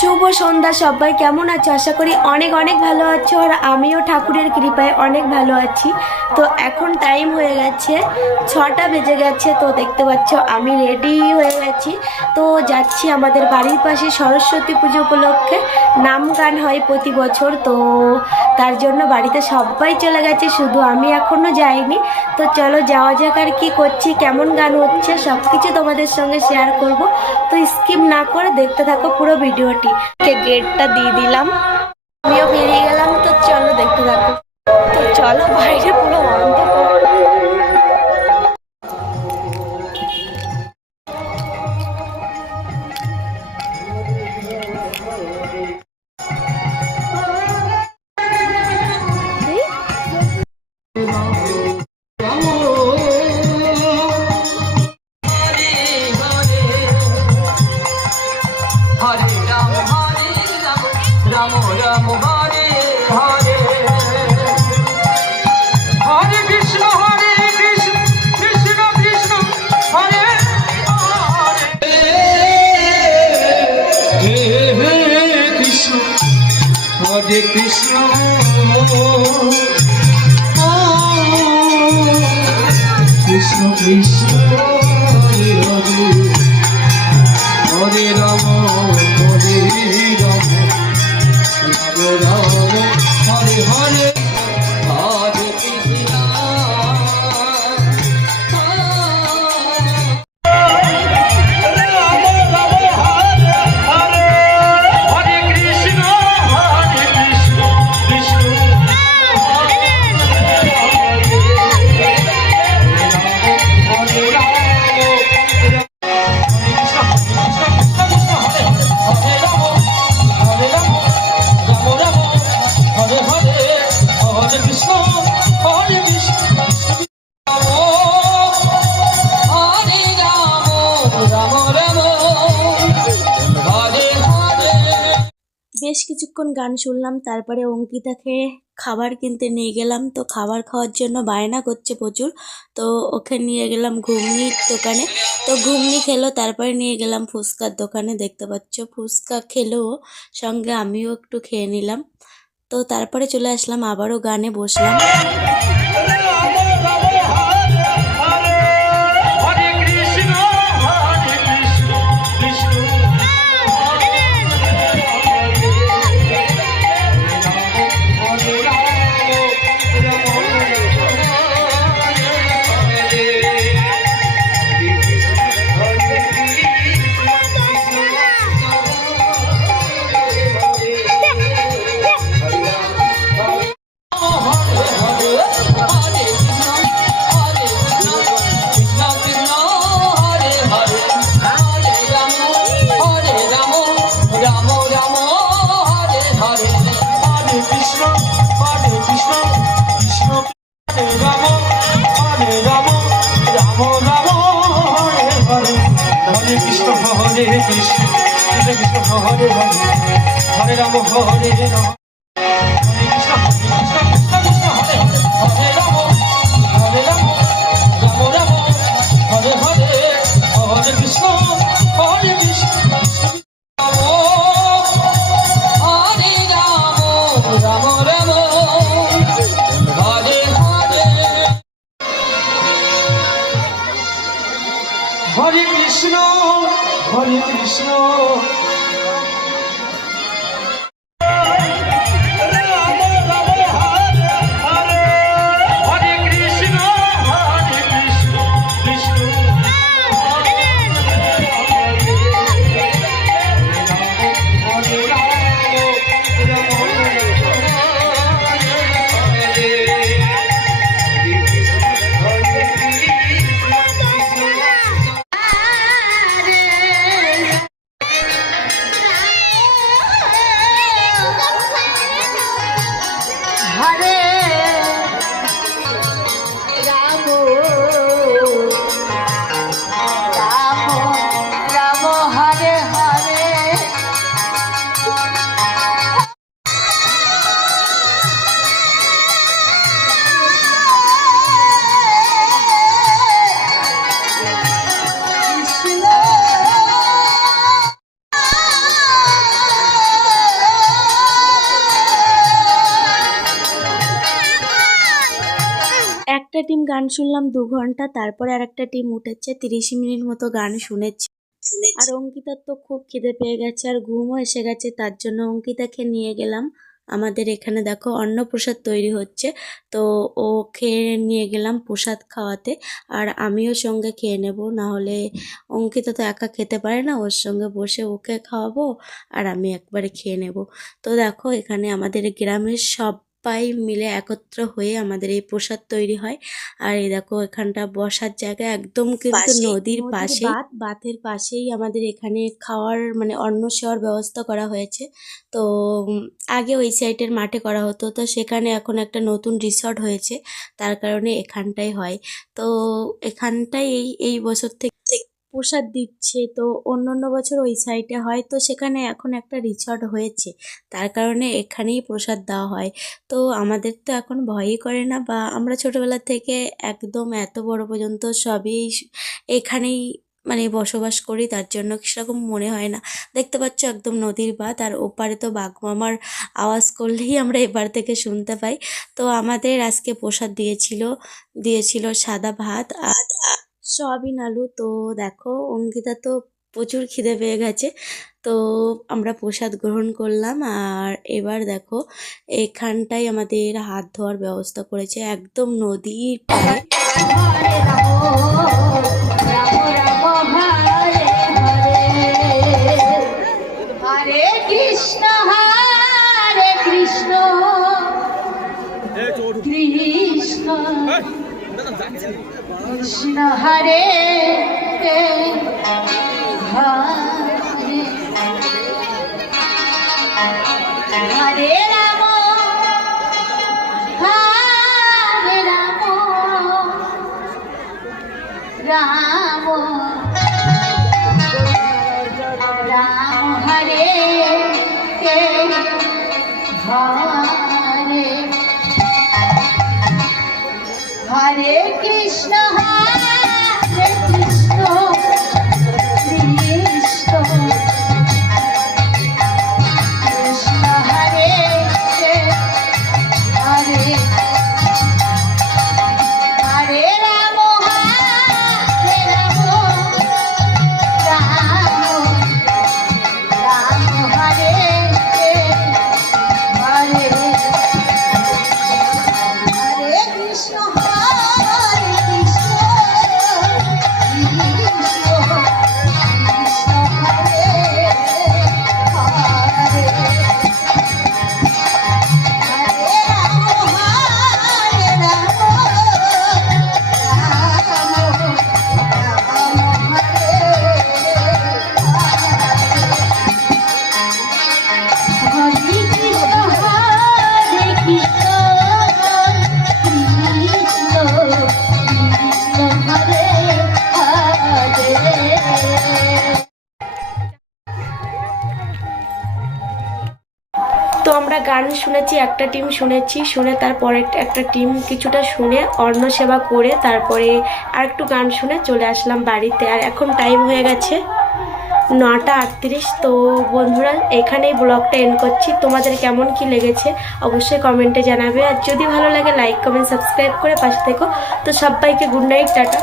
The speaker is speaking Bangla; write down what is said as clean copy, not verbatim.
শুভ সন্ধ্যা সবাই, কেমন আছো? আশা করি অনেক অনেক ভালো আছো, আর আমিও ঠাকুরের কৃপায় অনেক ভালো আছি। তো এখন টাইম হয়ে গেছে 6টা বেজে গেছে। তো দেখতে পাচ্ছ আমি রেডি হয়ে গেছি। তো যাচ্ছি আমাদের বাড়ির পাশে সরস্বতী পুজো উপলক্ষে নাম গান হয় প্রতি বছর। তো তার জন্য বাড়িতে সবাই চলে গেছে, শুধু আমি এখনও যাইনি। তো চলো যাওয়া যাক। আর কি করছি, কেমন গান হচ্ছে, সব কিছু তোমাদের সঙ্গে শেয়ার করব। তো স্কিপ না করে দেখতে থাকো পুরো ভিডিওটি। গেটটা দিয়ে দিলাম, আমিও বেরিয়ে গেলাম। তো চলো দেখতে থাকো। তো চলো, বাইরে পুরো অন্ধকার। হরে রাম রাম রাম হরে হরে, হরে কৃষ্ণ কৃষ্ণ কৃষ্ণ হরে হরে, হে হে কৃষ্ণ হরে কৃষ্ণ কৃষ্ণ কৃষ্ণ হরে হরে, হরে রাম হরে রাম রাম রাম হরে হরে, হরে কৃষ্ণ হরে কৃষ্ণ কৃষ্ণ হরে রাম বেশ কিছুক্ষণ গান শুনলাম, তারপরে অঙ্কিতাকে খাবার কিনতে নিয়ে গেলাম। তো খাবার খাওয়ার জন্য বায়না করছে প্রচুর। তো ওকে নিয়ে গেলাম ঘুগনির দোকানে। তো ঘুগনি খেলো, তারপরে নিয়ে গেলাম ফুচকার দোকানে। দেখতে পাচ্ছ ফুচকা খেলো, সঙ্গে আমিও একটু খেয়ে নিলাম। তো তারপরে চলে আসলাম, আবারও গানে বসলাম। হরে কৃষ্ণ কৃষ্ণ কৃষ্ণ হরে হরে, হরে রাম হরে রাম, হরে কৃষ্ণ কৃষ্ণ কৃষ্ণ হরে হরে, রাম হরে রাম রাম রাম হরে হরে, হরে কৃষ্ণ হরে কৃষ্ণ হরে রাম রাম রাম হরে হরে, হরে কৃষ্ণ হরে কৃষ্ণ একটা টিম গান শুনলাম 2 ঘন্টা, তারপরে আর একটা টিম উঠেছে 30 মিনিট মতো গান শুনেছি। আর অঙ্কিতার তো খুব খিদে পেয়ে গেছে আর ঘুমও এসে গেছে, তার জন্য অঙ্কিতাকে নিয়ে গেলাম আমাদের এখানে। দেখো অন্নপ্রসাদ তৈরি হচ্ছে, তো ওকে নিয়ে গেলাম প্রসাদ খাওয়াতে। আর আমিও সঙ্গে খেয়ে নেব, না হলে অঙ্কিতা তো একা খেতে পারে না, ওর সঙ্গে বসে ওকে খাওয়াবো আর আমি একবারে খেয়ে নেব। তো দেখো এখানে আমাদের গ্রামের সবাই মিলে একত্র হয়ে আমাদের এই প্রসাদ তৈরি হয়। আর এই দেখো এখানটা বসার জায়গা একদম কিন্তু নদীর পাশে, বাঁধের পাশেই আমাদের এখানে খাওয়ার মানে অন্ন সেওয়ার ব্যবস্থা করা হয়েছে। তো আগে ওই সাইডের মাঠে করা হতো, তো সেখানে এখন একটা নতুন রিসর্ট হয়েছে, তার কারণে এখানটাই হয়। তো এখানটাই এই বছর থেকে প্রসাদ দিচ্ছে, তো অন্য বছর ওই সাইডে হয়, তো সেখানে এখন একটা রিসর্ট হয়েছে, তার কারণে এখানেই প্রসাদ দেওয়া হয়। তো আমাদের তো এখন ভয়ই করে না, বা আমরা ছোটোবেলা থেকে একদম এত বড় পর্যন্ত সবই এখানেই মানে বসবাস করি, তার জন্য সেরকম মনে হয় না। দেখতে পাচ্ছ একদম নদীর বাঁধ, আর ওপারে তো বাঘমামার আওয়াজ করলেই আমরা এপার থেকে শুনতে পাই। তো আমাদের আজকে প্রসাদ দিয়েছিল সাদা ভাত আর সয়াবিন আলু। তো দেখো অঙ্কিতা তো প্রচুর খিদে পেয়ে গেছে, তো আমরা প্রসাদ গ্রহণ করলাম। আর এবার দেখো এখানটাই আমাদের হাত ধোয়ার ব্যবস্থা করেছে একদম নদীর পাড়ে। হরে কৃষ্ণ কৃষ্ণ কৃষ্ণ হরে হরে রাম রাম রাম হরে হরে হরে কৃষ্ণ কৃষ্ণ কৃষ্ণ কৃষ্ণ হরে হরে হরে রাম রাম রাম হরে হরে হরে কৃষ্ণ কৃষ্ণ কৃষ্ণ হরে হরে হরে রাম রাম হরে হরে কৃষ্ণ কৃষ্ণ কৃষ্ণ হরে হরে। তো আমরা গান শুনেছি, একটা টিম শুনে তারপরে একটা টিম কিছুটা শুনে অন্ন সেবা করে তারপরে আর একটু গান শুনে চলে আসলাম বাড়িতে। আর এখন টাইম হয়ে গেছে 9:38। তো বন্ধুরা এখানেই ব্লগটা এন্ড করছি। তোমাদের কেমন কি লেগেছে অবশ্যই কমেন্টে জানাবে, আর যদি ভালো লাগে লাইক কমেন্ট সাবস্ক্রাইব করে পাশে থেকো। তো সবাইকে গুড নাইট, টাটা।